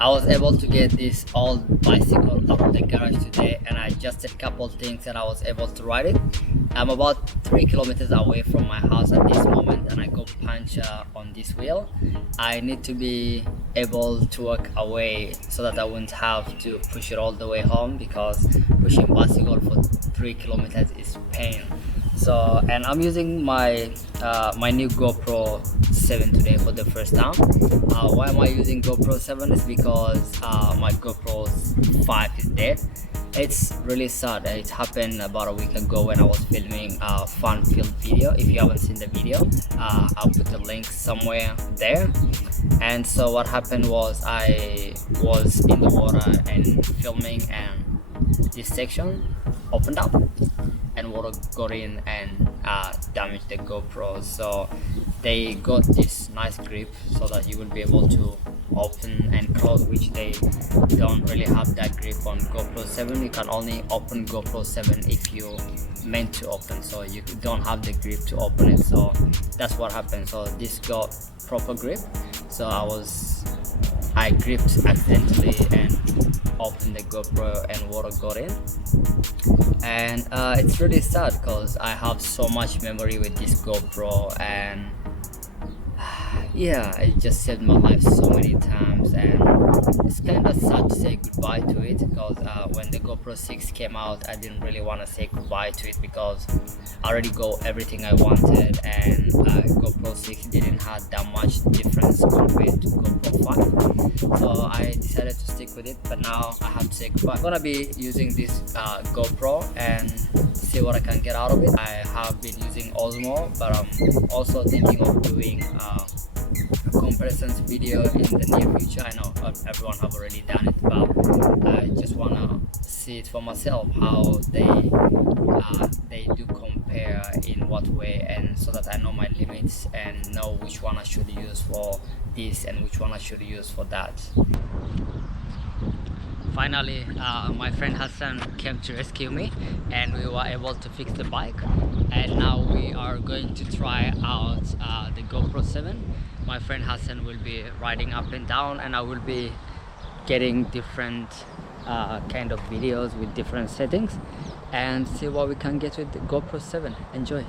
I was able to get this old bicycle out of the garage today, and I adjusted a couple things and I was able to ride it. I'm about 3 kilometers away from my house at this moment, and I go puncture on this wheel. I need to be able to walk away so that I won't have to push it all the way home, because pushing bicycle for 3 kilometers is pain. So, and I'm using my new GoPro 7 today for the first time. Why am I using GoPro 7? Is because my GoPro 5 is dead. It's really sad. It happened about a week ago when I was filming a fun filled video. If you haven't seen the video, I'll put the link somewhere there. And so what happened was, I was in the water and filming, and this section opened up and water got in and damaged the GoPro. So they got this nice grip so that you will be able to open and close, which they don't really have that grip on GoPro 7. You can only open GoPro 7 if you meant to open, so you don't have the grip to open it. So that's what happened. So this got proper grip, so I gripped accidentally and opened the GoPro and water got in. And it's really sad because I have so much memory with this GoPro, and yeah, it just saved my life so many times. And it's kind of sad to say goodbye to it, because when the GoPro 6 came out, I didn't really want to say goodbye to it because I already got everything I wanted, and GoPro 6 didn't have that much difference compared to GoPro 5. So I decided to stick with it, but now I have to say goodbye. I'm gonna be using this GoPro and see what I can get out of it. I have been using Osmo, but I'm also thinking of doing comparisons video in the near future. I know everyone have already done it, but I just wanna see it for myself, how they do compare, in what way, and so that I know my limits and know which one I should use for this and which one I should use for that. Finally, my friend Hassan came to rescue me, and we were able to fix the bike, and now we are going to try out the GoPro 7. My friend Hassan will be riding up and down, and I will be getting different kind of videos with different settings, and see what we can get with the GoPro 7. Enjoy.